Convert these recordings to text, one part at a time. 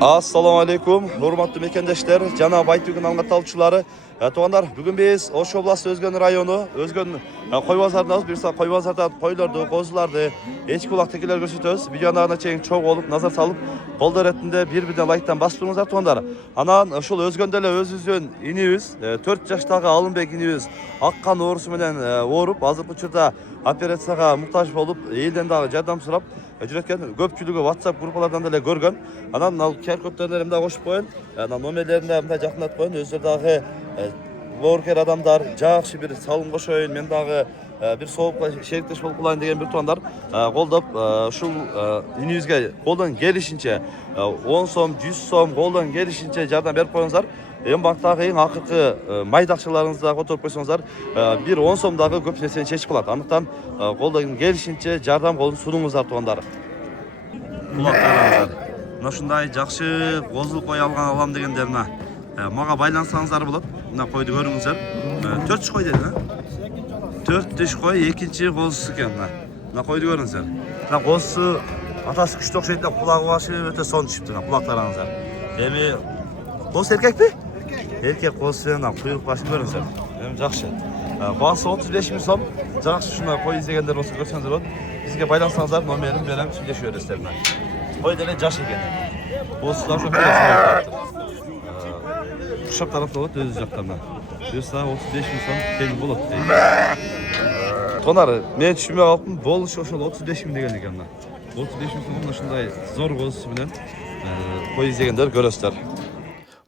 Assalamu alaikum, hurmatlı mekendeşler, Cenab-ı Aytbegin anlatalçıları. Tuğanlar, bugün biz Oş Oblastı Özgön rayonu, Özgön koy bazarındayız. Bir saat koy bazarda koylardı, kozulardı, eçki kulaktakiler gösteriyoruz. Videolarına çekin çok olup, nazar salıp, kol öğretinde birbirine like'tan bastırınızlar tuğanlar. Anan, şu Özgön'dele özüzün iniyiz, 4 yaştaki Alınbek iniyiz. Akkan uğrusu bilen uğrup, hazır uçurda operatsiyaga muhtaç olup, elden dağı jardam sırap, Jüreken köpçülüğü WhatsApp gruplardan da görgön. Anan al kerköpterlerimde koşup koyun. Anan nomerlerinde hem de jakınat koyun. Özürdagi worker adamlar jakşı bir salın koşoyun. Men dagı bir soğukla şerikteş bolup kulayın degen bir tuanlar koldop şu iniyizge koldan gelişince 10 so'm, 100 so'm koldan gelişince jardam berip koyuңuzlar. En baktaki en akıkı maydakçılarınızda oturup koysanızlar bir 10 so'mdagı köp nerseni çeşip kılат. Anıktan koldan gelişince jardam kolun sunуңуздар туғандар. Kulaklarыңыздар. Мына ушундай жакшы козул кой алган алам дегендер мына мага байлансаңыздар болот. Мына койду көрүңүздөр. 4 кой деди, 4 диш кой, экинчи козусу экен мына. Мына койду көрүңүздөр. Мына козусу атасы күчтүү окшойт да кулагы башы өтө сонун чыгыптыр. Мына кулактарыңыздар. Эми коз эркекпи? Эркек козусу мына куйрук башын көрүңүздөр. Эми жакшы. Басы 35 000 сом. Жакшы ушундай кой издегендер болсо көрсөңүздөр болот. Бизге байлансаңыздар номерин берем, сүйлөшүп бересиздер мына. Кой деле жаш экен. Козусулар ошо Кушап тарапта болот өзү жактарынан. Буюрса 35 000 сом тең болот дейт. Тонар, мен түшүнбөй калыптым. Болушу ошол 35 000 деген экен мына. 35 000 сом ушундай зор козусу менен кой издегендер көрөсүздөр.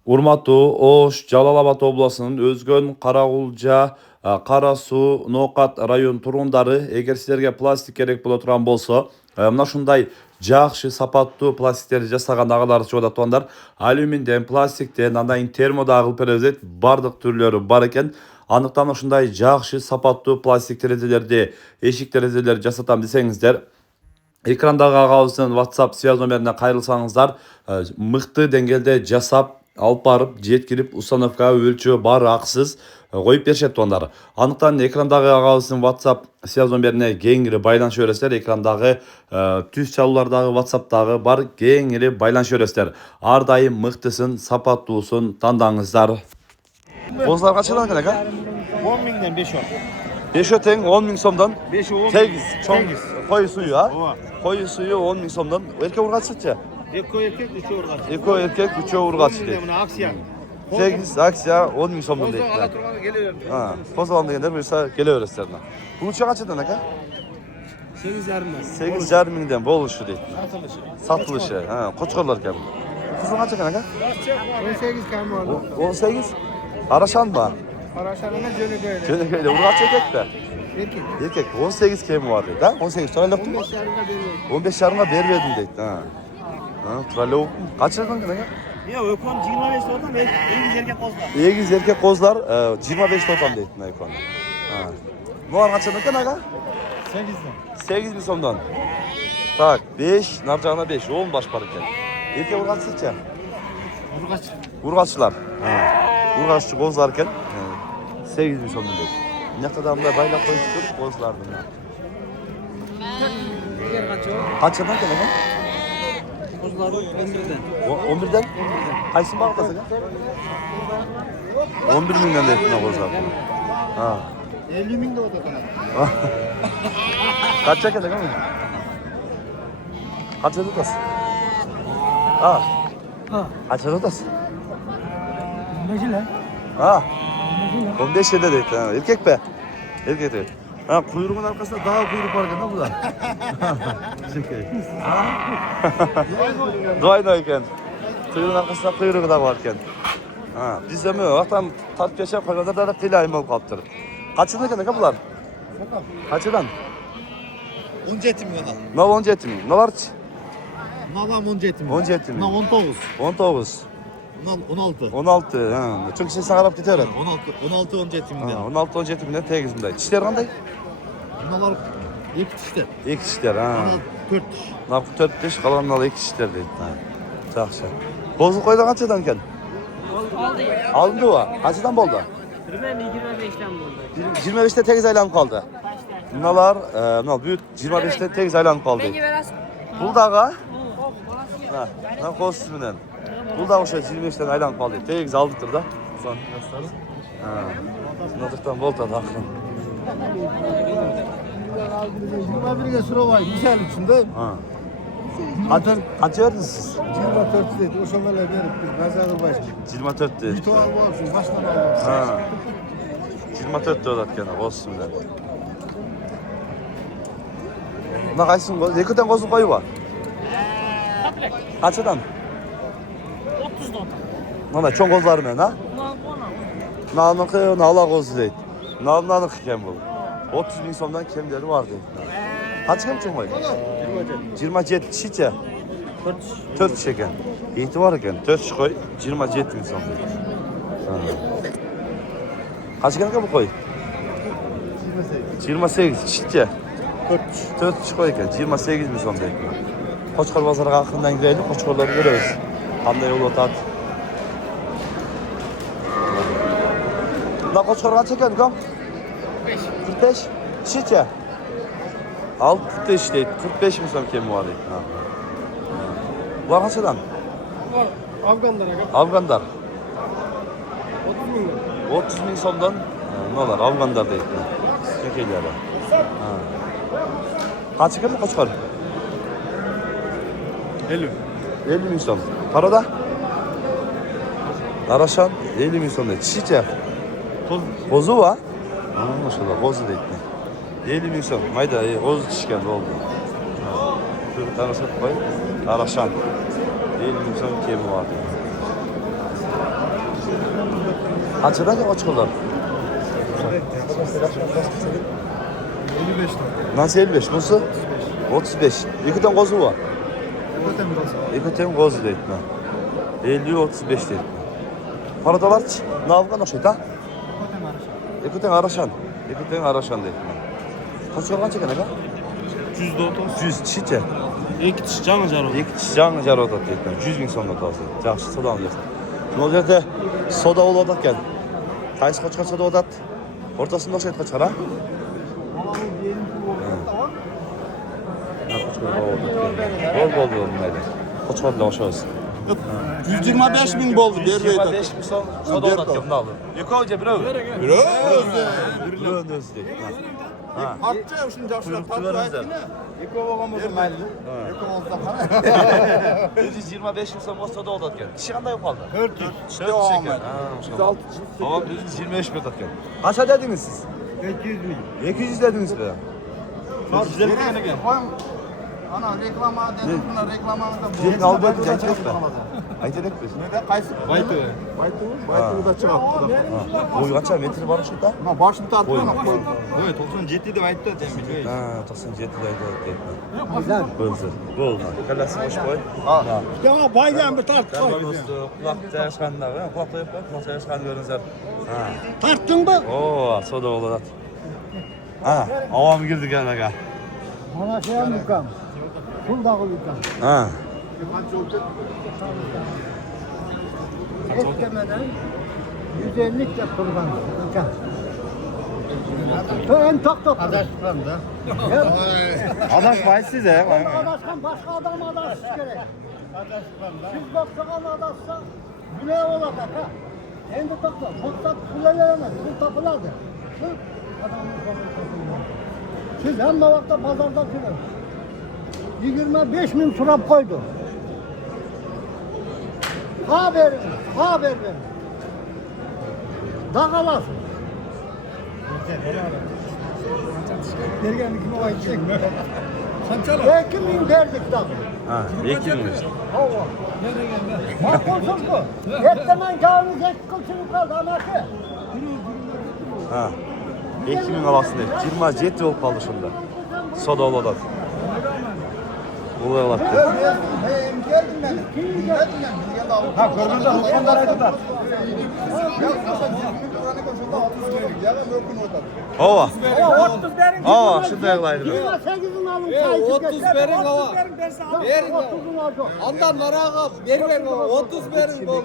Урматтуу Ош Жалал Абад областынын Өзгөн, Карагулжа, Кара Суу, Ноокат район тургундары, эгер силерге пластик керек боло турган болсо, мына ушундай жакшы сапаттуу пластиктерди жасаган агалар чыгып атат тугандар. Алюминден, пластиктен, андан кийин термодагы кылып беребиз. Бардык түрлөрү бар экен. Андыктан ушундай жакшы сапаттуу пластик терезелерди, эшик терезелерди жасатам десеңиздер, экрандагы агабыздын WhatsApp связь номерине кайрылсаңыздар, мыкты деңгээлде жасап алып барып, жеткирип, установка, өлчөө баары акысыз коюп беришет тугандар. Андыктан экрандагы агабыздын WhatsApp связь номерине кеңири байланышып бересиздер. Экрандагы түз чалуулардагы WhatsApp'тагы бар кеңири байланышып бересиздер. Ар дайым мыктысын, сапаттуусун тандаңыздар. Козулар канчадан экен ака? 10 миңден 5 5 тең 10 000 сомдон. 5 10 Тегиз чоң кой суу, Ооба. Кой суу 10 000 сомдон. Эркек ургачычы? Экөө эркек, үчөө ургач. Экөө эркек, үчөө ургач дейт. Мына акция. Тегиз акция 10 000 сомдон дейт. Ала турганы келе берди. Козулан дегендер буюрса келе бересиздер. Булучу канчадан ака? 8,5 8,5 миңден болушу дейт. Satılışı. Сатылышы. Кочкорлор экен. Кызыл канча экен ака? 18 kam var. 18. Арашанбы? Araşlarına jönököyle. Жөнөкөйлө ургач эркекпи? Erkek. Эркек 18 кеми бар дейт, 18 туралыктын. 15 yarına veriyor. 15 жарымга бербедим дейт. Туралык. Канчадан экен ака? Ya ökon 25 oradan en erkek kozlar. Эгиз эркек козулар 25 тотам дейт мына экон. Булар канчадан экен ака? 8'den. 8 000 сомдон. Так, 5, нар жагына 5, 10 баш бар экен. Эркек ургачычы? Urgaç. Ургаччылар. Ургаччы козулар экен. 8 000 сомдон дейт. Мынакта да мындай байлап коюштур козуларды. Yer kaçı o? Канчадан экен ака? Kozları 11'den. 11'den? Кайсын багытасың ака? 11 миңден дейт мына козулар. 50 ming de o da kadar. Канча экен ака? Канча тутасың? Канча тутасың? 15 ile. 15 yedi deydi. Erkek be. Erkek deydi. Kuyruğun arkasında daha kuyruk var ekan da bu da. Doyno ekan. Kuyruğun arkasında kuyruğu da var ekan. Biz de mi? Vaqtan tartib geçip koyganda da qilayim olup qalıptır. Kaçıdan ekan aka bular? Kaçıdan? 17 milyon al. Nol 17 ming. Nolarchi? Nalam 17 milyon. 17 ming. Na 19. 19. 16. 16. Çünkü sen qarab ketaveradi. 16 17 milyon. 16 17 mingdan tegiz bunday. Tishlar qanday? Bunlar 2 tişte. 2 tishlar, 4 tiş. Narxı 4 tish, qalanlar 2 tishlar deydi. Yaxshi. Qo'zil qo'ydan qanchadan ekan? Alındı o. Qanchadan bo'ldi? Ben 25'ten buldum. 25'te tegiz aylanıp kaldı. Bunlar, büyük 25'te tegiz aylanıp kaldı. Bence biraz Buldağa. Ha, qo'z bilan. Bu da oşa 25'ten aylanıp kalıyor. Tegiz aldıktır da. Son gösterin. Ha. Şunadırdan volta takın. 21'e sıra var. Güzel içinde. Ha. Kaç verdiniz siz? 24 dedi. O şöyle verip biz mezarı başladık. 24 dedi. Bir tuval olsun. Baştan alalım. Ha. 24 diyorlar gene. Olsun ben. Buna kaçsın koz? Yakıtan kozun koyu var. Kaç adam? 30 da Nana çok koz var mı ha? Nanıkı nala kozu değil. Nanık kem bu. 30 bin somdan kemleri var değil. Kaç kem çok koy? 27 şişe. 4 şişe. İhtibar eken 4 şişe koy. 27 bin som. Kaç kem bu koy? 28 şişe. 4 şişe koy eken 28 bin som değil. Koçkar pazarı hakkından gidelim. Koçkarları görürüz. Qanday yol otat. Da koçkar kaç ekan ukam? 45. Şişe. Al 45 deydi. 45 mi son kemi var deydi. Ha. Var kaçadan? Var. Afganlar aga. Afganlar. 30 bin. 30 bin somdan ne olar? Afganlar deydi. Çekeyler. Ha. Kaç ekan mı koçkar? 50. 50 bin som. Parada? Araşan 50 bin som deydi. Şişe. Kozu var. Ha, maşallah kozu deydi. 50 bin som. Mayda kozu çişken oldu. Şöyle tanışıp koy. Araşan. 50 bin som kemi var. Kaçıdan ya koçkalar? 55 lira. Nasıl 55? Nasıl? 35. İkiden kozu var. Zaten biraz. İkiden kozu deydi. 50-35 deydi. Paradalar ne yapkan o şey ta? İkiden araşan. İkiden araşan deydi. Kaç kaç çeken aga? 130. 100 çiçe. İki kişi canı car oldu. İki canlı jar odat deydi. 100 bin sonunda kalsın. Yaxşı soda alıyorsun. O yerde soda ol odat gel. Kayısı kaç soda odat? Ortasında şey kaç ara? Bol neydi? Kaç kadar hoş olsun. 125 bin oldu. 125 bin son soda odat gel. Ne alır? Yukarı hoca bravo. Bravo dedi. Ha. Artça şimdi yaşlar Kuyrukçularınız da. Eko babamız maylı. Eko olsa 125 bin son soda odat gel. Kişi kanda yok kaldı. 400. 4 şeker. Tamam 125 bin odat gel. Kaça dediniz siz? 800 bin. 200 dediniz be. Ana reklama dedim buna reklamamızda. Gelin al böyle gençlik be. Ayta dek biz. Neden kayısı? Baytı. Baytı da çıkar. Boyu kaça metre var şurada? Ama başını tartıyor ama. Evet 97 de ayıttı demin. Ha, 97 ayda. Güzel. Bölzer. Bol. Kalası boş koy. Ya baydan bir tart. Kulak çalışkanlar, kulak da yapar. Kulak çalışkan görünüzler. Ha. Tarttın mı? Oo, soda olur. Ha, avam girdi gel aga. Bana şey yapmışım. Kul da koyacağım. Ha. Beklemeden 150 yaptırdım. Ben tok tok. Adaşkan da. Adaş vay size. Adaşkan başka adam adaş gerek. Adaşkan da. Siz baksakan adaşsa bile olacak ha. Hem de tok tok. Mutlak kullanılamaz. Bu tapılardı. Şu adamın konuşmasında. Siz hem de vakta pazarda sürün. 25 bin surap koydu. Haber verin. Dağalasın. Dergen kim o gidecek mi? Belki min derdik dağı. Ha, ekilmiş. Hava. Bak olsun bu. Yetlemen kağını zek kılsın kaldı anakı. Ha. Ekimin alasında 27 yol kaldı şunda. Soda oladan. Olay olattı. Geldim ben. Ha görüntü onlara kadar. Ova. 30 verin. Ova, şunda yaklaydı. 28'in alın sayısı. 30 verin hava. Verin. 30'un alacak. Ondan narağa verin hava. 30 verin hava.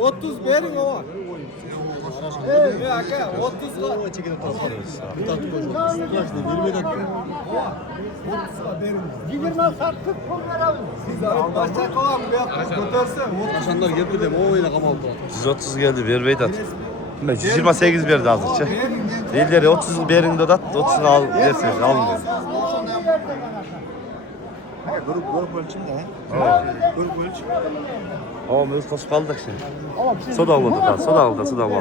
30 verin hava. aka 30'ga. Yigirma sakkiz pul beramiz. Başka kovam bu yoqqa ko'tarsa. Qashqalar keldi deb o'yla qamaldi. 130 geldi ver Vedat. 128 verdi azıcık. Değilleri 30 berin de 30 al derseniz almıyor. Ko'rib o'lchimda. Ko'rib o'lch. Ama biz toş kaldık şimdi. Soda aldı da, soda aldı, soda aldı.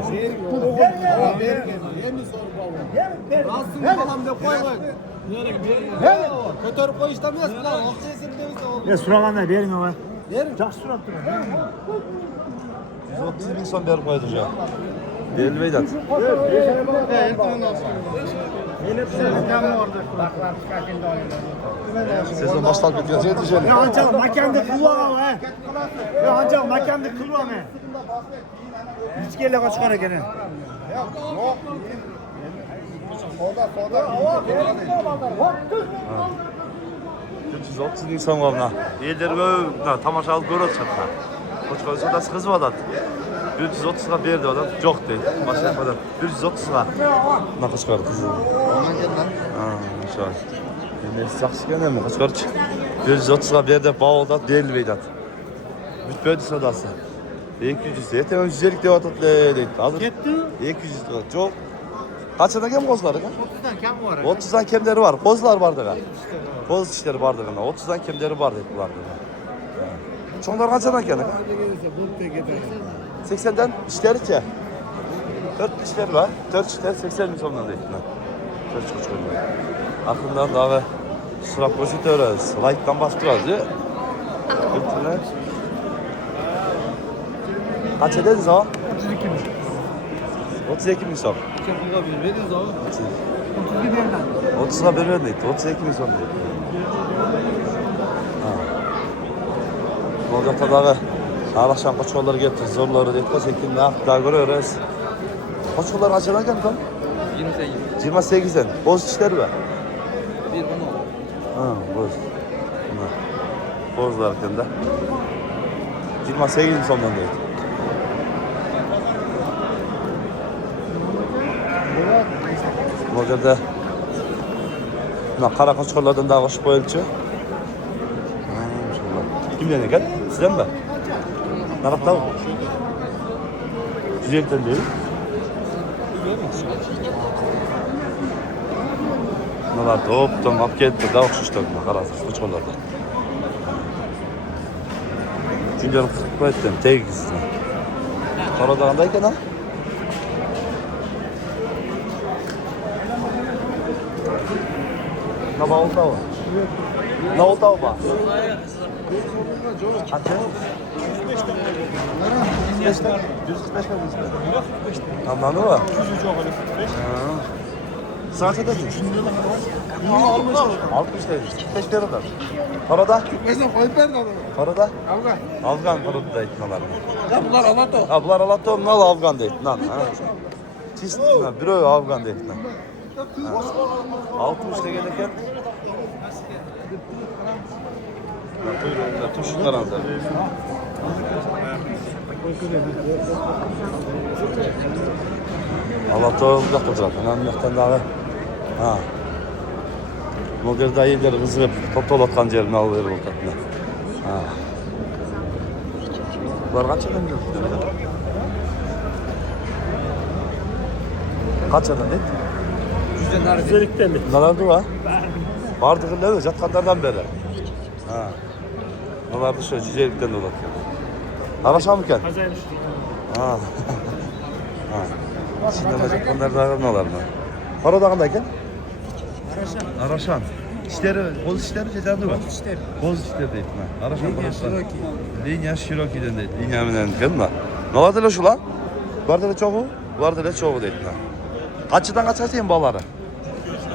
Rasim balam deb qo'yma. Ko'tarib qo'yishda emas, bular o'xshaysin debsa. Ya suraganda bering ama. Yaxshi surab turadi. 130 bin son verip koyduk ya. Değil Vedat. Sezon başlar bitiyor. Yetişelim. Ya ancak makanda kılva ha. Ya ancak makanda kılva mı? Hiç gele kaçkar gene. Ha. 130 insan var na. Yerleri böyle tamaşalı görüyoruz çatına. Koç koysa da kız var da. 130'a verdi adam. Çok değil. Başka yapmadan. 130'a. Ne kaçkar kızı. İnşallah. Ne saksı gene mi? Kaçkar çık. 130'a verdi. Bağolda değil Vedat. Bütböydü sodası. 200 yeter 150 dev atat deydi. Hazır. Gitti. 200 lira. Çok. Kaçına kem kozları? 30'dan kam var. 30'dan kemleri var. Kozlar vardı ga. Koz işleri vardı ga. 30'dan kemleri vardı vardı. Çoğunlar kaçadan kendi? 80'den işleri ki. 4 işleri var. 4 işler 80 bin sonundan değil. 4 çocuğum var. Aklından da ve sıra pozitörü, slayttan bastırıyoruz ya. Bütünler. Kaç ederiz o? 32 bin. 32 bin son. Kapıga bilmediniz o. 32 birden. 30'a bir vermeydi. 32 bin son değil. Olacakta dağı ağlaşan koçoğulları getir, zorları detmez, ekimde aktar görüyoruz. Koçoğulları kaçadan geldi lan? 28. 28'den. Boz işleri var. Ha, boz. Bozlar hakkında. 28 sondan değil. Olacakta kara koçoğullardan daha hoş boyulcu. Kimden ne kadar? Sizden mi? Tarafta mı? Güzelden değil. Bunlar toptan kap geldi, daha okşuştu. Karasız, uçmalarda. Günlerin kırpma ettim, teygisizden. Karadağındayken ha? Ne bağlı da var? Ne oldu da var? Kaçı? 145 mi? 145 mi? Anladın mı? 145. Saat edin. 60 dedi. 45 lira da. Parada? Mesela koyup verdi adamı. Parada? Afgan. Afgan parada da etmeler. Ya bunlar Alato. Ha bunlar Alato, nal Afgan da etmen. Çiz, bir o Afgan da etmen. 60'da gelirken tuşlar aldı. Alato uzakta zaten. Anlıktan dağı. Ha. Model dayıları kızıp toptalatkan yerini alıver ortasına. Ha. Bunlar kaç adam geldi? Kaç adam et? Güzellikten mi? Nelerdi var? Vardı kılları jatkanlardan beri. Ha. Bunlar da şöyle cücelikten dolatıyor. Araşan mı kendin? Kazaymış. Ha. Ha. Şimdi de jatkanlardan ne olar mı? Paradağındayken? Araşan. Araşan. İşleri, boz işleri cezanı var. Boz işleri. Boz işleri değil mi? Araşan burası. Linya Shiroki'den değil. Linya menen gelme. Ne var dele şu lan? Var dele çoğu? Var dele çoğu değil mi? Kaçıdan kaç açayım bağları?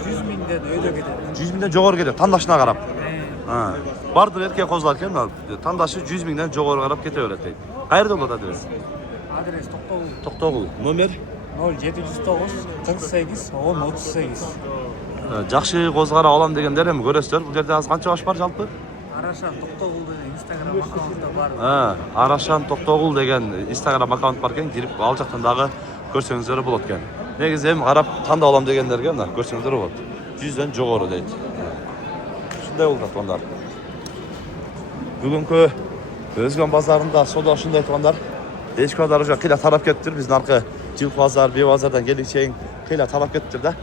100 mingden öyle gider. 100 binden жоғары кетеді таңдашына қарап. Барды еркек қозыларken таңдашы 100 биңден жоғары қарап кете береді дейді. Қайерде болады адрес? Adres Toktogul. Тоқтоғұл. Номер? 0709 48 10 38. Жақсы қозғара алам дегендер эми көресіздер. Бұл жерде азыр қанша баш бар жалпы? Арашан Токтогул деген Instagram аккаунтта бар. Арашан Тоқтоғұл деген Instagram аккаунт бар екен. Кирип ал жақтан дағы Görsеңіздер болады екен. Негізі hem қарап таңдап алам дегендерге мына көрсеңіздер болады. 100-ден жоғары дейді. Шындай болды айтқандар. Бүгінгі Өзген базарында сода шындай айтқандар. Ешкі базары уже қила тарап кетті. Біздің арқы Жылқы базар, Бей базардан келіп шейін қила тарап кетті да.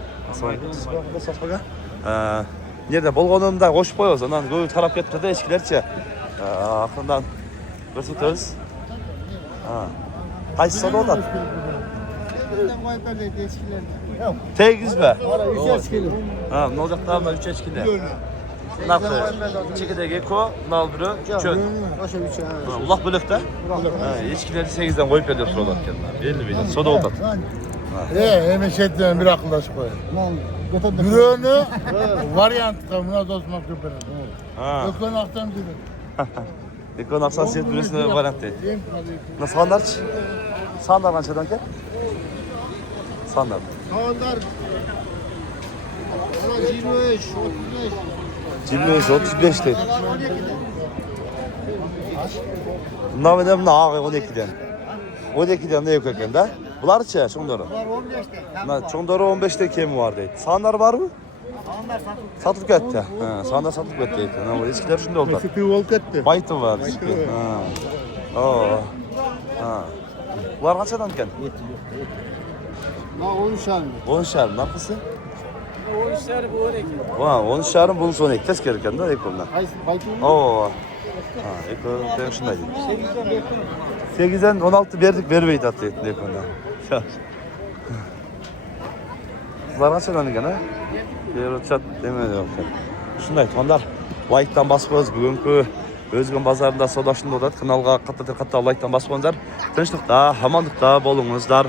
Нерде болғанымда қошып қойыз. Онан көбі тарап кетті де ешкілерше. Ақырындан көрсетеміз. Қайсы сода отады? Tegiz be. Ara 3 eşkili. Ha, ne olacak daha mı 3 eşkili? Nasıl? Çekideki eko, nal bürü, çöl. Başa 3 ha. Ulak bölükte. Ha, eşkileri 8'den koyup ediyor sorular kendine. Belli belli. Soda oldu. Hemen şeyden bir akıldaş koy. Lan götürdük. Bürünü varyant kamına dostmak köpeği. Ha. Öklen aktan dedi. Ekon aksan siyet bürüsüne varant değil. Yem kalıyor. Nasıl sandar? Sandar kançadan gel. Sandar. Onlar 23, 35. 25, 35 değil. Bunlar benim ne ağı 12'den. 12'den ne yok eken de? Bunlar çe, şunları. Bunlar 15'te. Na, çoğunları 15'te kemi var deydi. Sağlar var mı? Onlar Satılıp gitti. Ha, sağlar satılıp gitti deydi. Ha, eskiler şunda oldu. Sıkı volk etti. Baytı var. Ha. Oo. Ha. Bunlar kaçadan eken? La 13 almış. 10 şahırın arkası? 13 şahri bu örek. Ha, 10 şahırın bunun sonu ektes gereken de ekonda. Baytı. Oo. Ha, ekon ben şundaydı. 8'den 16 verdik vermeydi attı ekonda. Bunlar kaçadan eken ha? Bir çat demedi yok. Şunday aytkanдар, лайктан баспыз. Бүгінгі Өзген базарында саудашында отырады. Каналға қатты лайктан баспаңыздар. Тыныштықта, амандықта болыңыздар.